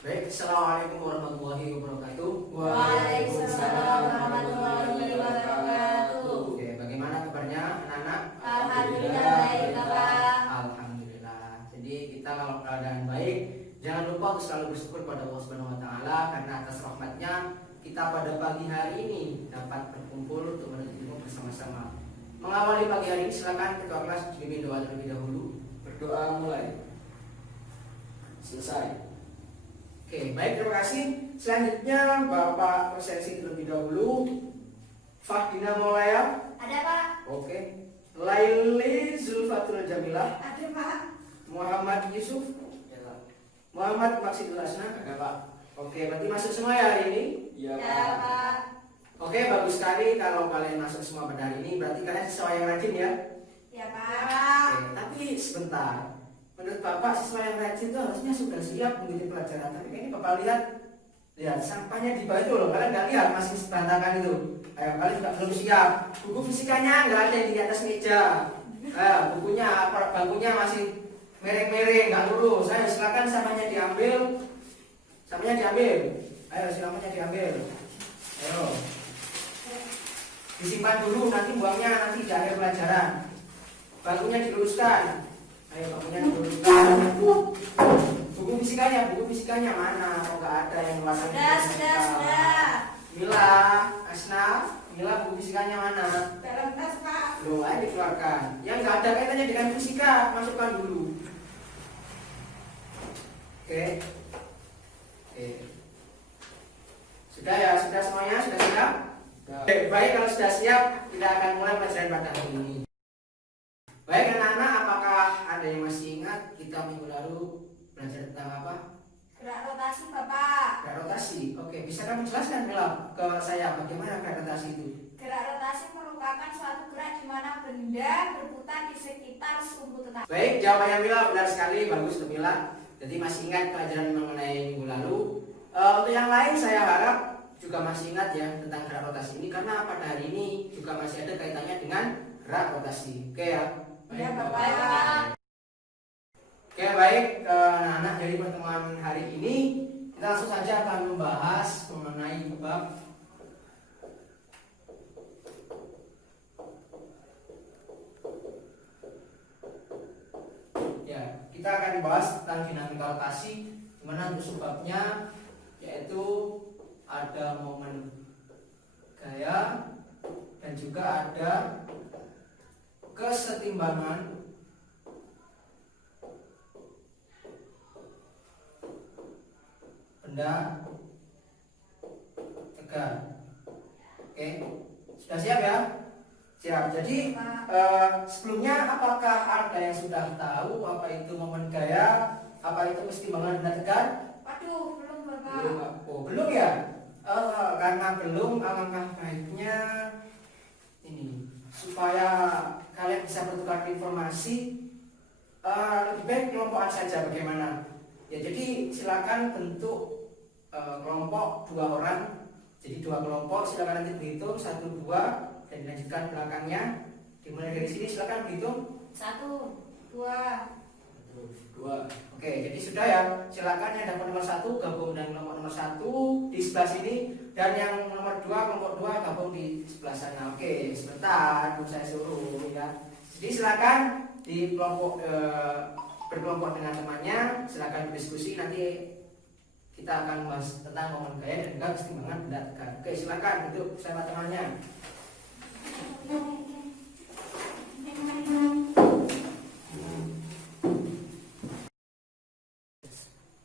Baik, assalamualaikum warahmatullahi wabarakatuh. Waalaikumsalam warahmatullahi wabarakatuh. Oke, bagaimana kabarnya anak-anak? Alhamdulillah baik, Bapak. Alhamdulillah. Jadi kita kalau keadaan baik, jangan lupa untuk selalu bersyukur pada Allah Subhanahu Wa Taala karena atas rahmatnya kita pada pagi hari ini dapat berkumpul untuk menuntut ilmu bersama-sama. Mengawali pagi hari ini silakan ketua kelas dipimpin doa terlebih dahulu. Berdoa mulai. Selesai. Oke, baik, terima kasih. Selanjutnya Bapak presentasi terlebih dahulu. Fahdina Maulaya. Ada, Pak? Oke. Laili Zulfatul Jamilah. Ada, Pak. Muhammad Yusuf. Ya, Muhammad Maksidul Asna. ada Pak. Oke, berarti masuk semua ya hari ini. Iya Ya, Pak. Pak. Oke, bagus sekali kalau kalian masuk semua pada hari ini. Berarti kalian siswa yang rajin ya. Ya, Pak. Oke, tapi sebentar. Menurut Bapak siswa yang rajin itu harusnya sudah siap mengikuti pelajaran. Tapi kayaknya Bapak lihat sampahnya di bawah itu loh. Kalian nggak lihat masih berantakan itu. Ayo, kalian juga belum siap. Buku fisikanya nggak ada di atas meja. Bukunya, bangkunya masih mereng-mereng, nggak lurus. Ayo silakan sampahnya diambil. Sampahnya diambil. Ayo sampahnya diambil. Ayo. Disimpan dulu, nanti buangnya nanti di akhir pelajaran. Bangkunya diluruskan. Ayo bangkunya diluruskan. Buku fisikanya mana? Kok nggak ada yang warna Sudah. Mila, Asna, Mila buku fisikanya mana? Dalam tas, Pak. Loh, ayo dikeluarkan. Yang nggak ada kaitannya dengan fisika, masukkan dulu. Oke. Sudah ya, sudah semuanya, sudah siap? Oke, baik, kalau sudah siap, kita akan mulai pelajaran pada hari ini. Baik anak-anak, apakah ada yang masih ingat kita minggu lalu belajar tentang apa? Gerak rotasi, Bapak. Gerak rotasi. Oke, bisa kamu jelaskan Mila ke saya bagaimana gerak rotasi itu? Gerak rotasi merupakan suatu gerak di mana benda berputar di sekitar sumbu tetap. Baik, jawabannya Mila benar sekali, bagus tuh Mila. Jadi masih ingat pelajaran mengenai minggu lalu. Untuk yang lain saya harap juga masih ingat ya tentang gerak rotasi ini karena pada hari ini juga masih ada kaitannya dengan gerak rotasi. Oke ya? Ya, Bapak. Oke, baik anak-anak, dari pertemuan hari ini kita langsung saja akan membahas mengenai bab ya, kita akan membahas tentang dinamika rotasi di mana untuk sebabnya yaitu ada momen gaya dan juga ada kesetimbangan benda tegak. Oke, sudah siap ya? Siap. Jadi sebelumnya apakah ada yang sudah tahu apa itu momen gaya, apa itu kesetimbangan benda tegak? Waduh, belum, Bapak. Belum. Oh, belum ya? Karena belum, alangkah baiknya ini supaya kalian bisa bertukar informasi. Lebih baik kelompokan saja bagaimana? Ya, jadi silakan bentuk kelompok 2 orang. Jadi 2 kelompok, silakan nanti berhitung 1, 2 dan dilanjutkan belakangnya. Dimulai dari sini, silakan berhitung 1, 2. 2. Oke, jadi sudah ya. Silakan yang dapat nomor 1 gabung dengan kelompok nomor 1 di sebelah sini dan yang nomor 2 kelompok 2 gabung di sebelah sana. Oke, sebentar, belum saya suruh ya. Jadi silakan di kelompok berkelompok dengan temannya, silakan berdiskusi, nanti kita akan bahas tentang momen gaya dan juga kesetimbangan benda tegak. Oke, silakan duduk bersama temannya.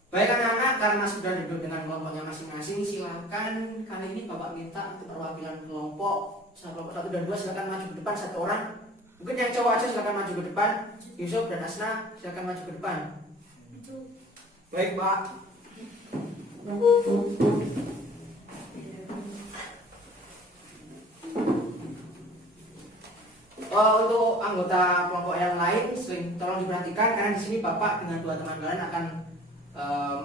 Baik anak-anak, karena sudah duduk dengan kelompoknya masing-masing, silakan kali ini Bapak minta untuk perwakilan kelompok 1 dan 2 silakan maju ke depan 1 orang. Mungkin yang cowok aja silakan maju ke depan. Yusuf dan Asna silakan maju ke depan. Baik Pak. Untuk anggota kelompok yang lain, tolong diperhatikan karena di sini Bapak dengan 2 teman kalian akan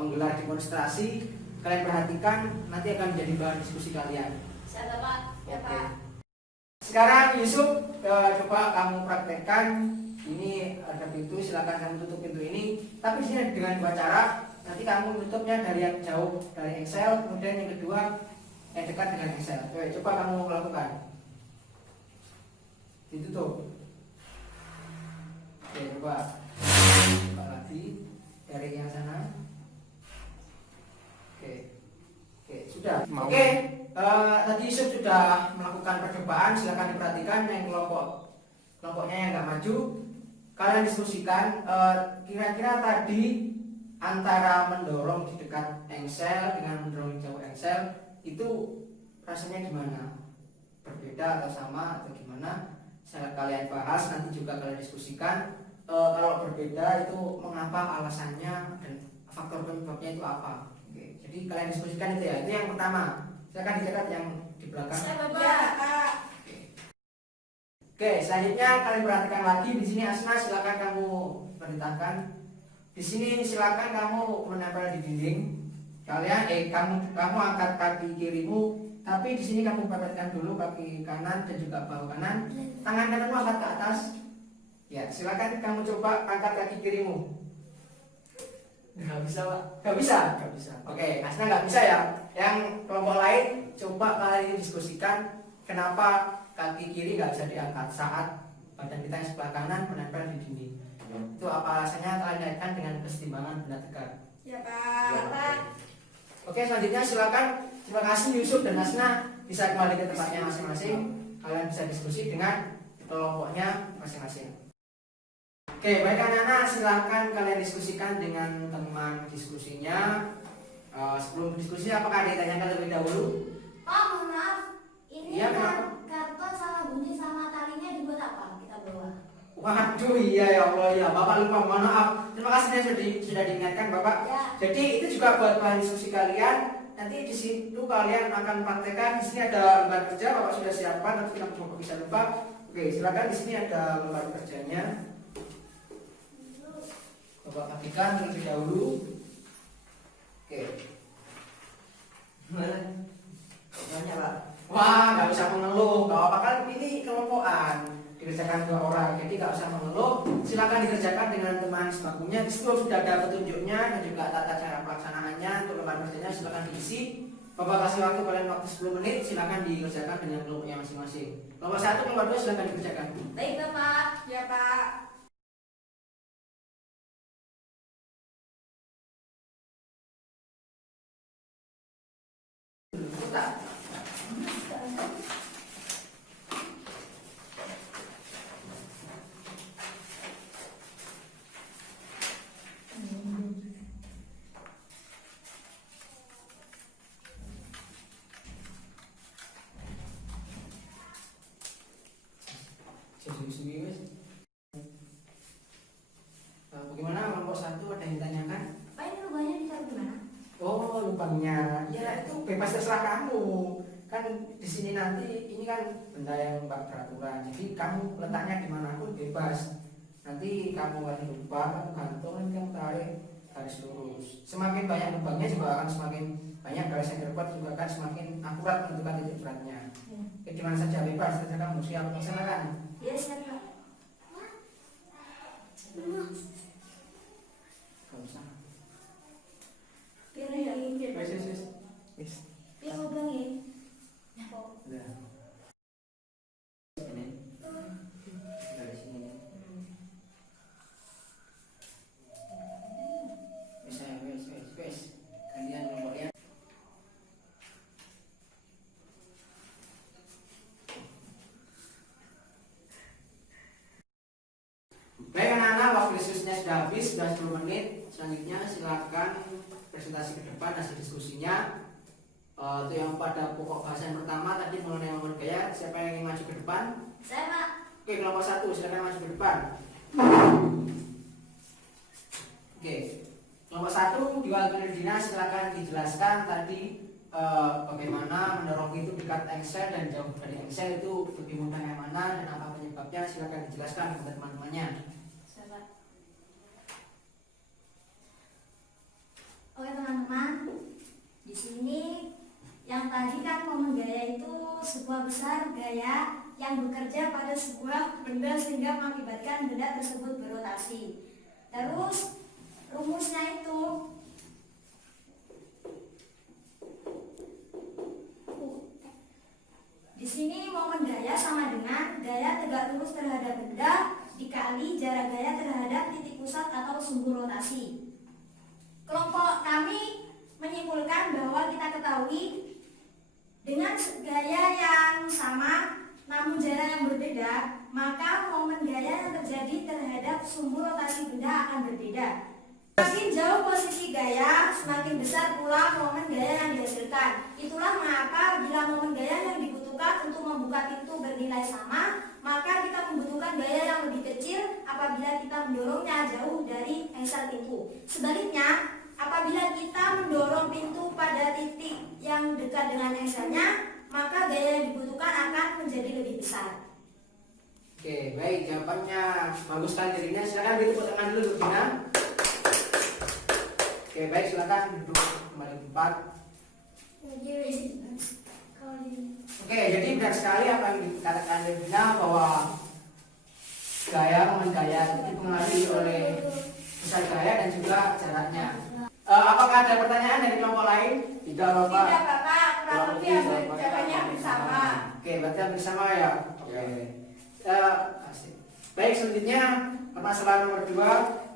menggelar demonstrasi. Kalian perhatikan, nanti akan menjadi bahan diskusi kalian. Siapa, Pak? Ya, Pak. Sekarang Yusuf, coba kamu praktekkan. Ini ada pintu, silakan kamu tutup pintu ini. Tapi di sini dengan 2 cara. Nanti kamu tutupnya dari yang jauh dari engsel, kemudian yang kedua yang dekat dengan engsel. Coba kamu lakukan. Ditutup. Oke, coba lagi dari yang sana. Oke, sudah. Oke, tadi Yusuf sudah melakukan percobaan. Silakan diperhatikan yang kelompoknya yang nggak maju. Kalian diskusikan. Kira-kira tadi antara mendorong di dekat engsel dengan mendorong di jauh engsel itu rasanya gimana? Berbeda atau sama atau gimana? Kalian bahas, nanti juga kalian diskusikan. Kalau berbeda itu mengapa, alasannya, dan faktor penyebabnya itu apa. Oke, jadi kalian diskusikan itu ya. Itu yang pertama. Silakan dicatat yang di belakang. Saya Bapak. Oke, selanjutnya kalian perhatikan lagi. Di sini Asma, silakan kamu perintahkan. Di sini silakan kamu menempel di dinding. Kamu angkat kaki kirimu. Tapi di sini kamu pepetkan dulu kaki kanan dan juga bahu kanan. Tangan kananmu angkat ke atas. Ya, silakan kamu coba angkat kaki kirimu. Nggak bisa, Pak. Gak bisa? Nggak bisa. Oke, Asna nggak bisa ya. Yang kelompok lain coba kalian diskusikan kenapa kaki kiri nggak bisa diangkat saat badan kita yang sebelah kanan menempel di dinding. Itu apa alasannya? Kalian kaitkan dengan kesetimbangan benda tegak. Ya Pak. Oke, selanjutnya silakan. Terima kasih Yusuf dan Asna, bisa kembali ke tempatnya masing-masing. Kalian bisa diskusi dengan kelompoknya masing-masing. Oke, baik anak-anak, silahkan kalian diskusikan dengan teman diskusinya. Sebelum diskusi, apakah ada yang ditanyakan terlebih dahulu? Pak, mohon maaf. Ini Iya, kenapa? karton sama gunting sama talinya dibuat apa? Kita bawa. Waduh, iya ya Allah ya, Bapak lupa, mohon maaf. Terima kasih sudah diingatkan Bapak. Ya. Jadi itu juga buat bahan diskusi kalian. Nanti di situ kalian akan praktekkan. Di sini ada lembar kerja, Bapak sudah siapkan. Nanti kamu bisa lupa. Oke, silakan. Di sini ada lembar kerjanya. Bapak perhatikan terlebih dahulu. Oke. Banyak Pak. Wah, nggak usah mengeluh. Gak apa kan ini kelompokan. Dikerjakan 2 orang, jadi nggak usah mengeluh. Silakan dikerjakan dengan teman sebagunya. Di situ sudah ada petunjuknya dan juga tata cara pelaksanaannya. Untuk lembar kerjanya silakan diisi. Bapak kasih kalian waktu 10 menit. Silakan dikerjakan dengan kelompoknya masing-masing. Kelompok 1, kelompok 2 silakan dikerjakan. Baik, Bapak. Ya Pak. Kita. Bagaimana kelompok 1, ada yang ditanyakan? Pak, ini lubangnya ditaruh di mana? Oh, lubangnya. Ya itu bebas terserah kamu. Kan di sini nanti ini kan benda yang beraturan. Jadi kamu letaknya dimanapun bebas. Nanti kamu ganti lubang, kamu gantung, nanti kamu tarik garis lurus. Semakin banyak lubangnya juga akan semakin banyak garis yang terbuat juga akan semakin akurat menentukan titik beratnya. Ya, di mana saja bebas, saja kamu siap melaksanakan. Ya, siap, Pak. Gak usah. Pilih. Wis. Pilih lubangnya. Udah. Ini. Dari sini. Wis. Kalian kelompoknya. Baik anak-anak, waktu diskusinya sudah habis, sudah 10 menit. Selanjutnya silakan presentasi ke depan, hasil diskusinya. Itu yang pada pokok bahasa yang pertama tadi mengenai momen gaya. Siapa yang ingin maju ke depan? Saya, Pak. Oke, kelompok 1 silakan maju ke depan. Oke, kelompok 1 diwakili Dina, silakan dijelaskan tadi bagaimana mendorong itu dekat engsel dan jauh dari engsel itu lebih mudah yang mana dan apa penyebabnya. Silakan dijelaskan kepada teman-temannya. Saya, Pak. Oke, teman-teman. Di sini yang tadi kan momen gaya itu sebuah besar gaya yang bekerja pada sebuah benda sehingga mengakibatkan benda tersebut berotasi. Terus rumusnya itu berotasi. Kelompok kami menyimpulkan bahwa kita ketahui dengan gaya yang sama namun jarak yang berbeda, maka momen gaya yang terjadi terhadap sumbu rotasi benda akan berbeda. Semakin jauh posisi gaya, semakin besar pula momen gaya yang dihasilkan. Itulah mengapa bila momen gaya yang dibutuhkan untuk membuka pintu bernilai sama, maka kita membutuhkan gaya yang lebih kecil apabila kita mendorongnya jauh dari engsel pintu. Sebaliknya, apabila kita mendorong pintu pada titik yang dekat dengan engselnya, maka gaya yang dibutuhkan akan menjadi lebih besar. Oke, baik, jawabannya bagus kan dirinya. Silakan beri tepuk tangan dulu untuk Dina. Oke, baik, silakan duduk kembali ke tempat. Oke, jadi benar sekali apa yang dikatakan Dina bahwa gaya momen gaya itu dipengaruhi oleh besar gaya dan juga jaraknya. Apakah ada pertanyaan dari kelompok lain? Tidak, Bapak. Tidak, Bapak. Kurang lebih jawabannya bersama. Oke, berarti bersama ya. Oke. Asik. Baik, selanjutnya permasalahan nomor 2.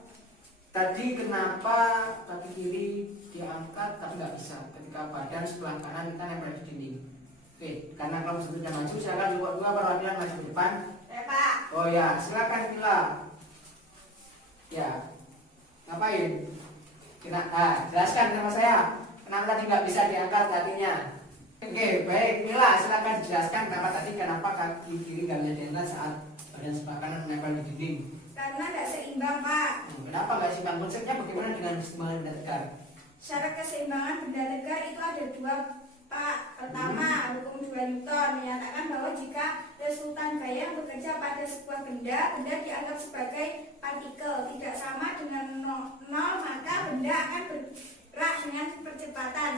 Tadi kenapa kaki kiri diangkat tapi nggak bisa ketika badan sebelah kanan kita nempel di dinding? Oke, karena kalau sebetulnya maju, silakan dua perwakilan maju ke depan. Pak. Oh ya, silakan Mila. Ya, ngapain? Jelaskan sama saya. Kenapa tadi nggak bisa diangkat kakinya? Oke, baik Mila, silakan jelaskan kenapa kaki kiri nggak bisa diangkat saat badan sebelah kanan menempel di dinding. Karena tidak seimbang, Pak. Kenapa nggak seimbang? Konsepnya bagaimana dengan keseimbangan benda tegar? Syarat keseimbangan benda tegar itu ada 2, Pak. Pertama, hukum 2 Newton menyatakan bahwa jika resultan gaya yang bekerja pada sebuah benda dianggap sebagai partikel tidak sama dengan 0, maka benda akan bergerak dengan percepatan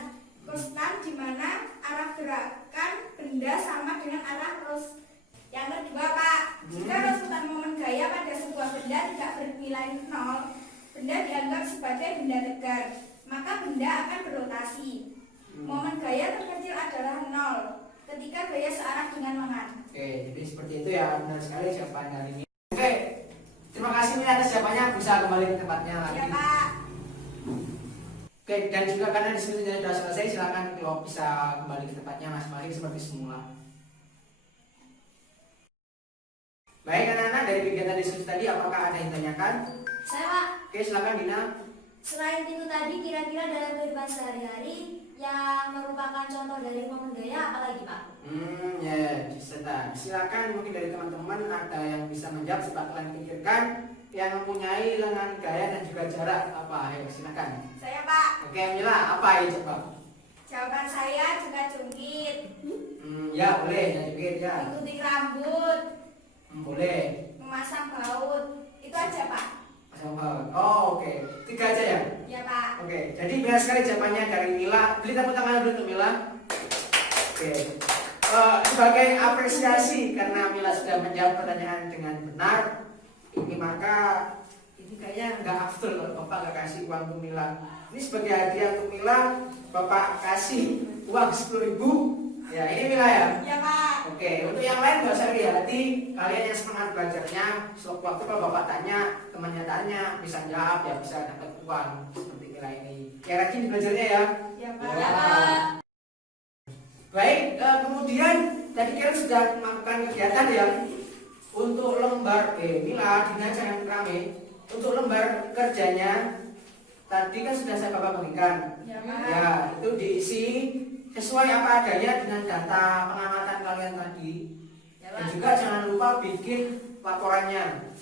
konstan di mana arah gerakan benda sama dengan arah arus. Yang kedua, Pak, jika resultan momen gaya pada sebuah benda tidak bernilai 0, benda dianggap sebagai benda tegar, maka benda akan berotasi. Momen gaya terkecil adalah 0 ketika gaya searah dengan lengan. Oke, jadi seperti itu ya, benar sekali jawaban hari ini. Oke, terima kasih Mila atas jawabannya, bisa kembali ke tempatnya lagi. Ya, Pak. Oke, dan juga karena diskusinya sudah selesai, silakan kalau bisa kembali ke tempatnya masing-masing seperti semula. Baik anak-anak, dari kegiatan diskusi tadi apakah ada yang ditanyakan? Saya, Pak. Oke, silakan Dina. Selain itu tadi, kira-kira dalam kehidupan sehari-hari yang merupakan contoh dari momen gaya apalagi, Pak? Ya, silakan mungkin dari teman-teman ada yang bisa menjawab sebab kalian pikirkan yang mempunyai lengan gaya dan juga jarak apa? Ayo silakan. Saya, Pak. Oke, Mila, apa ya coba? Jawaban saya juga jungkit. Ya boleh, ya jungkit ya. Ikuti rambut, Boleh. memasang baut. Itu aja, Pak. Oh, oke. 3 aja ya? Ya, Pak. Oke, jadi benar sekali jawabannya dari Mila. Beri tepuk tangan dulu untuk Mila. Oke. Sebagai apresiasi karena Mila sudah menjawab pertanyaan dengan benar, ini maka ini kayaknya nggak afdol kalau Bapak nggak kasih uang untuk Mila. Ini sebagai hadiah untuk Mila, Bapak kasih uang 10.000. Ya, ini Mila ya. Ya, Pak. Oke, untuk yang lain nggak usah hati, kalian yang semangat belajarnya, sewaktu kalau Bapak tanya, temannya tanya, bisa jawab ya, bisa dapat uang seperti Mila ini. Ya, rajin belajarnya ya. Ya, Pak. Ya, Pak. Baik, kemudian tadi kalian sudah melakukan kegiatan ya untuk lembar Mila, Dina jangan rame. Untuk lembar kerjanya tadi kan sudah saya Bapak berikan. Ya, Pak. Ya, itu diisi sesuai apa adanya dengan data pengamatan kalian tadi. Dan juga jangan lupa bikin laporannya.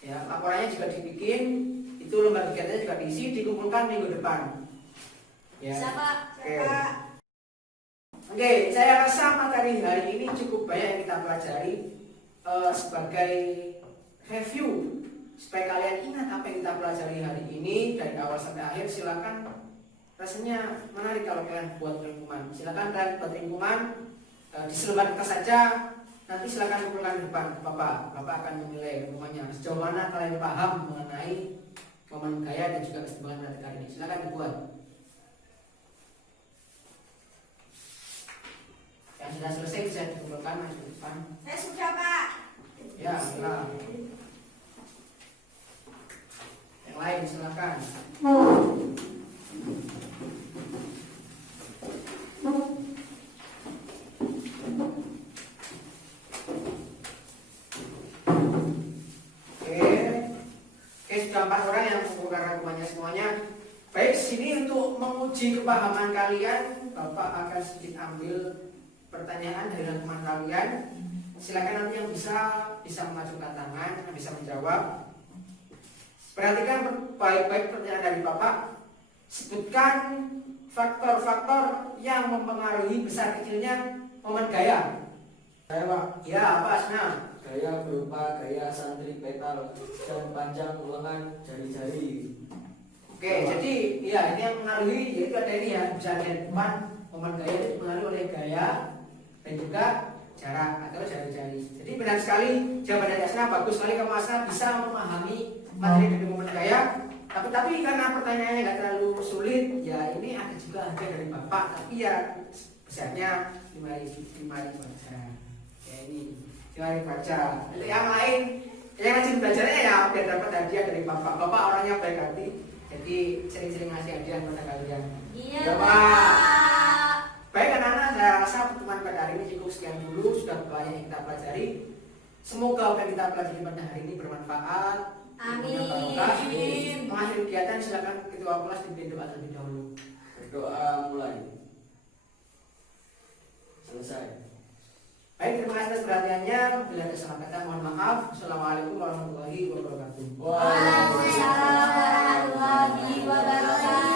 Ya, laporannya juga dibikin. Itu lembar kegiatannya juga diisi, dikumpulkan minggu depan. Ya. Siapa? Oke. Oke, saya rasa materi hari ini cukup banyak yang kita pelajari sebagai review supaya kalian ingat apa yang kita pelajari hari ini dari awal sampai akhir. Silakan, rasanya menarik kalau kalian buat rangkuman. Silakan kalian buat rangkuman di selembar kertas saja. Nanti silakan kumpulkan di depan Bapak. Bapak akan menilai rangkumannya sejauh mana kalian paham mengenai momen gaya dan juga keseimbangan materi hari ini. Silakan dibuat. Yang sudah selesai bisa dikumpulkan di depan. Saya sudah, Pak. Ya, silakan. Yang lain silakan. 8 orang yang mengumpulkan rangkumannya semuanya. Baik, sini untuk menguji kepahaman kalian, Bapak akan sedikit ambil pertanyaan dari rangkuman kalian. Silakan nanti yang bisa mengajukan tangan, yang bisa menjawab. Perhatikan baik-baik pertanyaan dari Bapak. Sebutkan faktor-faktor yang mempengaruhi besar kecilnya momen gaya. Saya Pak, Ya, apa Asna? gaya berupa gaya sentripetal dan panjang lengan jari-jari. Oke, jadi ya ini yang mengaruhi yaitu ada ini ya, bisa dilihat depan momen gaya itu dipengaruhi oleh gaya dan juga jarak atau jari-jari. Jadi benar sekali jawaban dari Asna, bagus sekali kamu Asna bisa memahami materi dari momen gaya. Tapi karena pertanyaannya nggak terlalu sulit, ya ini ada juga hadiah dari Bapak, tapi ya besarnya 5.000 aja. Ya ini 5.000 aja. Untuk yang lain, yang rajin belajarnya ya biar dapat hadiah dari Bapak. Bapak orangnya baik hati. Jadi sering-sering ngasih hadiah kepada kalian. Iya, Ya, Pak. Baik anak-anak, saya rasa pertemuan pada hari ini cukup sekian dulu. Sudah banyak yang kita pelajari. Semoga apa yang kita pelajari pada hari ini bermanfaat. Amin. Mengakhiri kegiatan silakan ketua kelas dipimpin doa terlebih dahulu. Berdoa mulai. Selesai. Baik, terima kasih atas perhatiannya. Bila ada salah kata mohon maaf. Assalamualaikum warahmatullahi wabarakatuh. Waalaikumsalam warahmatullahi wabarakatuh.